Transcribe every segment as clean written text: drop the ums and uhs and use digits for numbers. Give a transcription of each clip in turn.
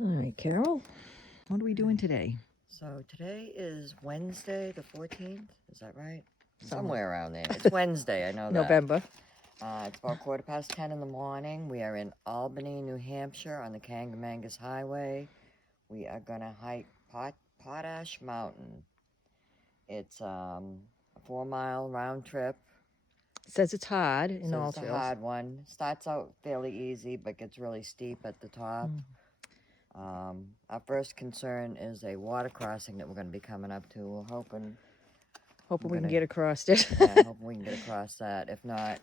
All right, Carol, what are we doing today? So today is Wednesday the 14th, is that right? Somewhere around there. It's Wednesday, I know that. November. It's about 10:15 in the morning. We are in Albany, New Hampshire on the Kangamangas Highway. We are going to hike Potash Mountain. It's a 4-mile round trip. It says it's hard in all It's a trails. hard one. Starts out fairly easy, but gets really steep at the top. Our first concern is a water crossing that we're going to be coming up to. We're hoping we can get across it. yeah, hoping we can get across that. If not,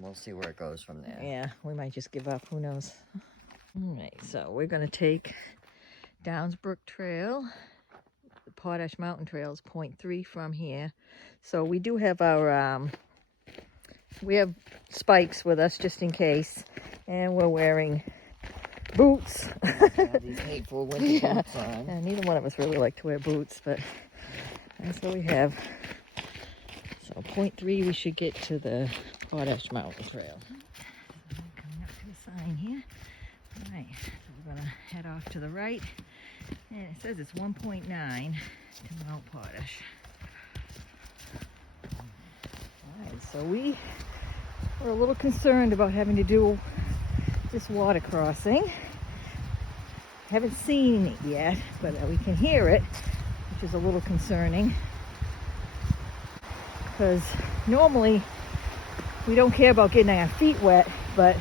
we'll see where it goes from there. Yeah, we might just give up. Who knows? All right, so we're going to take Downsbrook Trail. The Potash Mountain Trail is 0.3 from here. So we do have our, we have spikes with us just in case. And we're wearing boots. Yeah, these hateful winter boots on. Yeah, neither one of us really like to wear boots, but that's what we have. So 0.3, we should get to the Potash Mountain Trail. Coming up to the sign here. All right, so we're gonna head off to the right. And it says it's 1.9 to Mount Potash. All right, so we were a little concerned about having to do this water crossing. Haven't seen it yet, but we can hear it, which is a little concerning. Because normally we don't care about getting our feet wet, but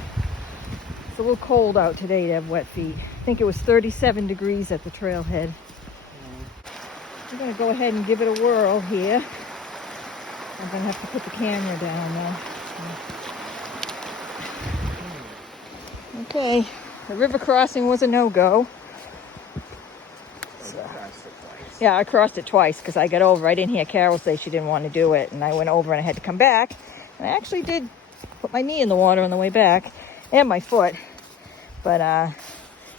it's a little cold out today to have wet feet. I think it was 37 degrees at the trailhead. We're going to go ahead and give it a whirl here. I'm going to have to put the camera down now. Okay, the river crossing was a no-go. Yeah, I crossed it twice because I got over. I didn't hear Carol say she didn't want to do it, and I went over and I had to come back. And I actually did put my knee in the water on the way back, and my foot. But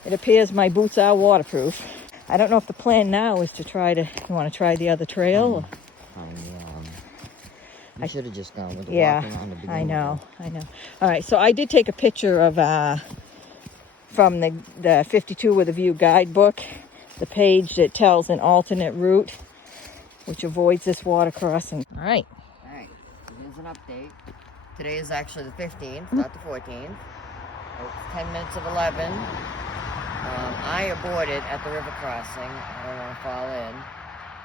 it appears my boots are waterproof. I don't know if the plan now is to try to. You want to try the other trail? I should have just gone with the walking on the beginning. I know. All right, so I did take a picture of from the 52 with a View guidebook. The page that tells an alternate route, which avoids this water crossing. All right. So here's an update. Today is actually the 15th, not the 14th. It's 10 minutes of 11. I aborted at the river crossing. I don't want to fall in.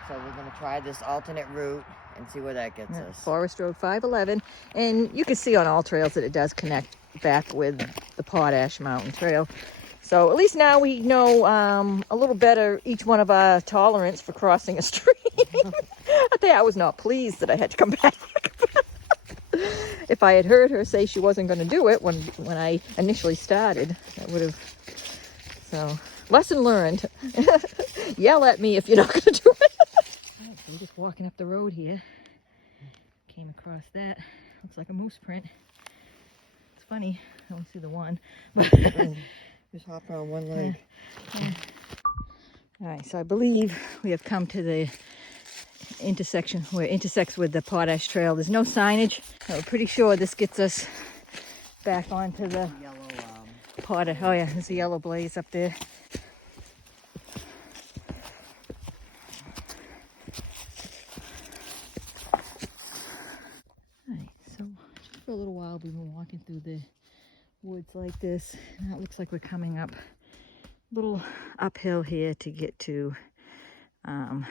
So we're going to try this alternate route and see where that gets us. Forest Road 511. And you can see on all trails that it does connect back with the Potash Mountain Trail. So at least now we know a little better each one of our tolerance for crossing a stream. I think I was not pleased that I had to come back. If I had heard her say she wasn't going to do it when I initially started, that would have. So, lesson learned. Yell at me if you're not going to do it. All right, so we're just walking up the road here. Came across that. Looks like a moose print. It's funny. I don't see the one. But just hop on one leg. Yeah. All right, so I believe we have come to the intersection where it intersects with the Potash Trail. There's no signage. We're pretty sure this gets us back onto the Yellow Potash. Oh yeah, there's a yellow blaze up there. All right, so just for a little while we've been walking through the woods like this. Now it looks like we're coming up a little uphill here to get to the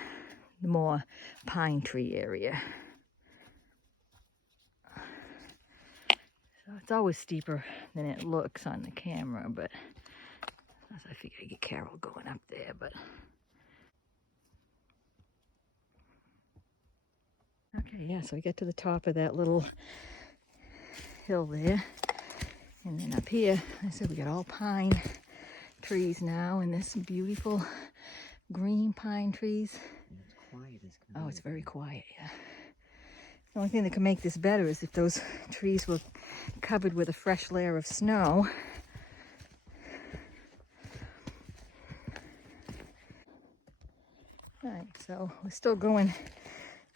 more pine tree area. So it's always steeper than it looks on the camera, but I figured I'd get Carol going up there, but okay, yeah, so we get to the top of that little hill there. And then up here, I said we got all pine trees now, and there's some beautiful green pine trees. It's quiet as can be. Oh, it's very quiet, yeah. The only thing that can make this better is if those trees were covered with a fresh layer of snow. All right, so we're still going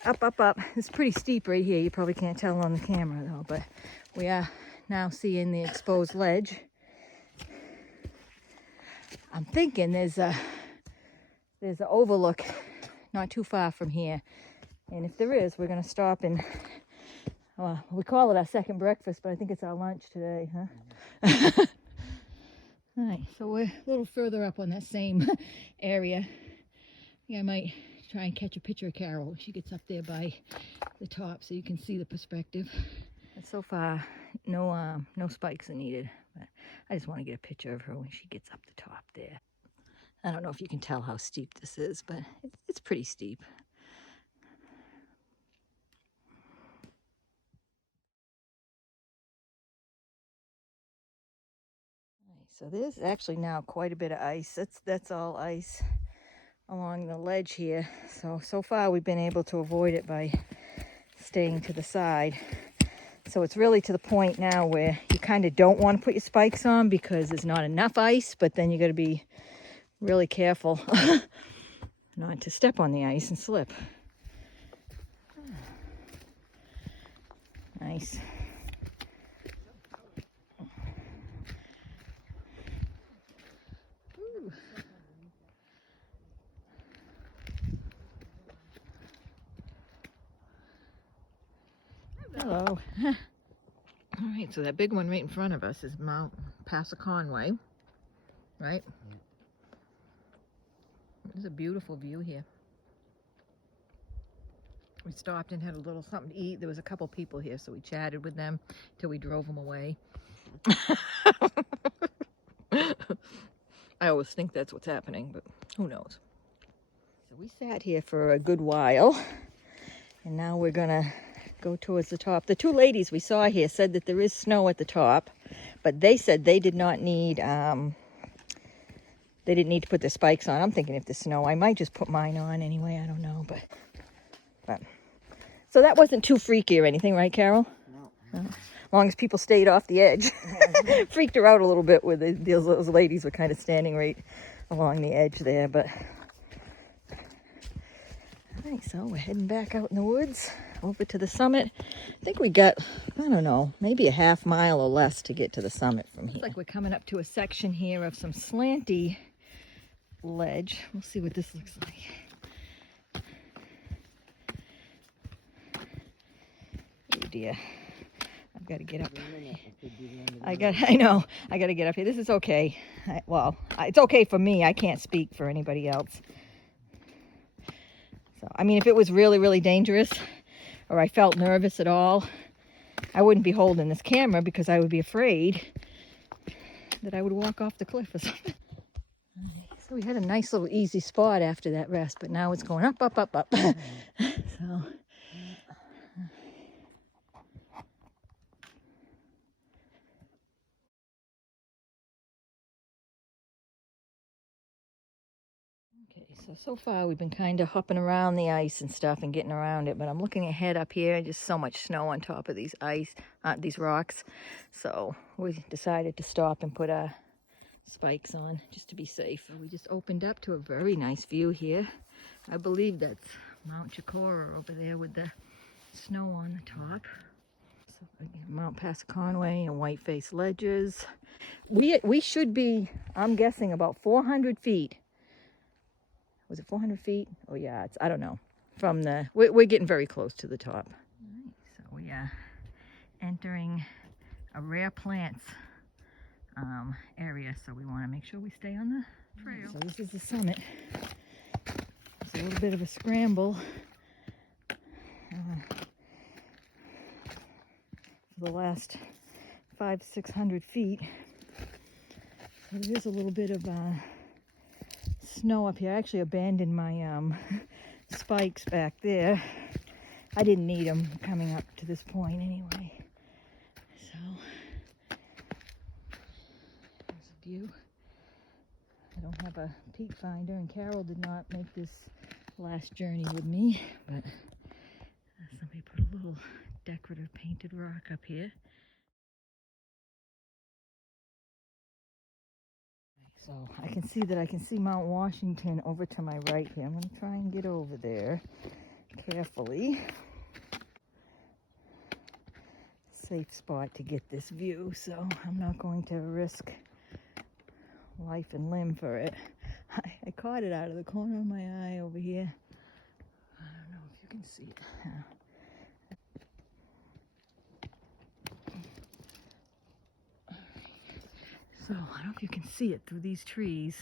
up, up, up. It's pretty steep right here. You probably can't tell on the camera though, but we are now seeing the exposed ledge. I'm thinking there's an overlook not too far from here. And if there is, we're going to stop and, we call it our second breakfast, but I think it's our lunch today, huh? All right, so we're a little further up on that same area. Yeah, I might try and catch a picture of Carol when she gets up there by the top so you can see the perspective. And so far, no spikes are needed. But I just want to get a picture of her when she gets up the top there. I don't know if you can tell how steep this is, but it's pretty steep. So there's actually now quite a bit of ice. That's all ice along the ledge here. So far we've been able to avoid it by staying to the side. So it's really to the point now where you kind of don't want to put your spikes on because there's not enough ice, but then you got to be really careful not to step on the ice and slip. Nice. Ooh. Hello. All right, so that big one right in front of us is Mount Passaconaway, right? There's a beautiful view here. We stopped and had a little something to eat. There was a couple people here, so we chatted with them till we drove them away. I always think that's what's happening, but who knows? So we sat here for a good while, and now we're gonna go towards the top. The two ladies we saw here said that there is snow at the top, but they said they did not need, they didn't need to put their spikes on. I'm thinking if there's snow, I might just put mine on anyway. I don't know, but so that wasn't too freaky or anything, right, Carol? No. As long as people stayed off the edge. Freaked her out a little bit with those ladies were kind of standing right along the edge there, but all right, so we're heading back out in the woods over to the summit. I think we got, I don't know, maybe a half mile or less to get to the summit from here. Looks like we're coming up to a section here of some slanty ledge. We'll see what this looks like. Oh dear. I've got to get up. I know. I got to get up here. This is okay. It's okay for me. I can't speak for anybody else. So, I mean, if it was really, really dangerous or I felt nervous at all, I wouldn't be holding this camera because I would be afraid that I would walk off the cliff or something. So we had a nice little easy spot after that rest, but now it's going up, up, up, up. So. Okay, so far we've been kind of hopping around the ice and stuff and getting around it, but I'm looking ahead up here, just so much snow on top of these these rocks. So we decided to stop and put our spikes on just to be safe. So we just opened up to a very nice view here. I believe that's Mount Chicora over there with the snow on the top. So again, Mount Passaconaway and Whiteface Ledges. We should be, I'm guessing, about 400 feet. Was it 400 feet? Oh yeah, I don't know. From we're getting very close to the top. All right, so we are entering a rare plants area, so we want to make sure we stay on the trail. So this is the summit. It's a little bit of a scramble. For the last 500-600 feet. So there's a little bit of snow up here. I actually abandoned my spikes back there. I didn't need them coming up to this point anyway. So there's a view. I don't have a peak finder, and Carol did not make this last journey with me, but somebody put a little decorative painted rock up here. So I can see Mount Washington over to my right here. I'm going to try and get over there carefully. Safe spot to get this view, so I'm not going to risk life and limb for it. I caught it out of the corner of my eye over here. I don't know if you can see it. So I don't know if you can see it through these trees,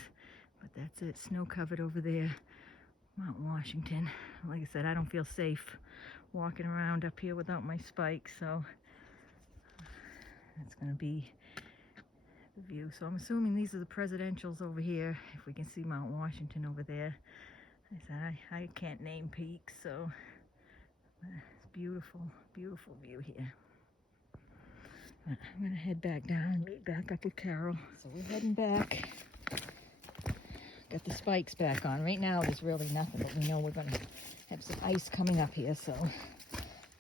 but that's it, snow covered over there, Mount Washington. Like I said, I don't feel safe walking around up here without my spikes, so that's gonna be the view. So I'm assuming these are the presidentials over here, if we can see Mount Washington over there. I said I can't name peaks, so it's beautiful, beautiful view here. But I'm gonna head back down and meet back up with Carol. So we're heading back. Got the spikes back on. Right now there's really nothing, but we know we're gonna have some ice coming up here, so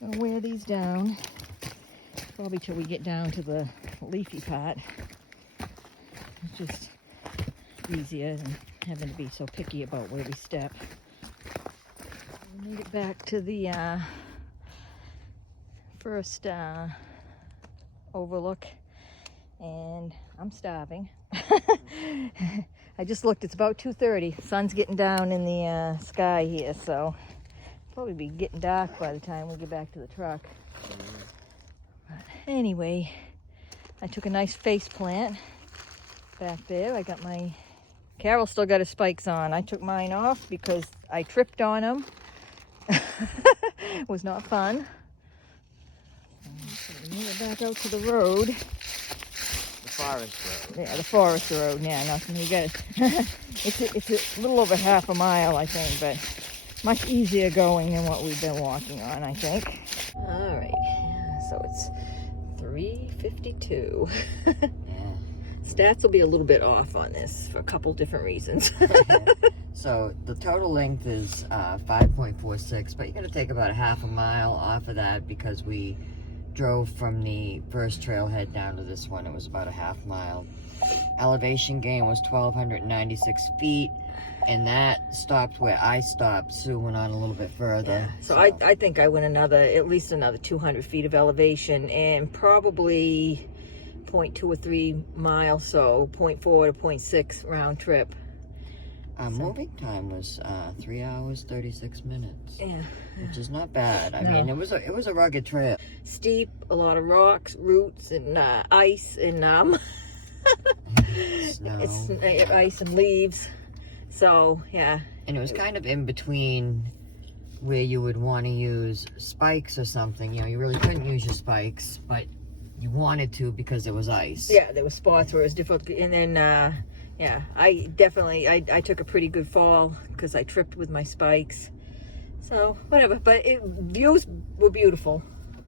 I'm gonna wear these down. Probably till we get down to the leafy part. It's just easier than having to be so picky about where we step. We made it back to the first overlook, and I'm starving. I just looked, it's about 2:30. Sun's getting down in the sky here, so probably be getting dark by the time we get back to the truck. But anyway, I took a nice face plant back there. I got my, Carol still got her spikes on. I took mine off because I tripped on them. It was not fun. So we made it back out to the road. The forest road. Yeah, the forest road. Yeah, nothing. You got it. It's a little over half a mile, I think, but much easier going than what we've been walking on, I think. All right. So it's 3:52. Stats will be a little bit off on this for a couple different reasons. So the total length is 5.46, but you're going to take about a half a mile off of that because we drove from the first trailhead down to this one. It was about a half mile. Elevation gain was 1,296 feet, and that stopped where I stopped. Sue went on a little bit further. So I think I went at least another 200 feet of elevation, and probably 0.2 or 3 miles, so 0.4 to 0.6 round trip. Moving time was 3 hours 36 minutes. Yeah, which is not bad. I No. mean, it was a rugged trail. steep, a lot of rocks, roots, and ice, and Snow. it's ice and leaves. So yeah, And it was kind of in between where you would want to use spikes or something. You know, you really couldn't use your spikes, but you wanted to because it was ice. yeah, there were spots where it was difficult, and then yeah, I took a pretty good fall because I tripped with my spikes. So whatever, but views were beautiful.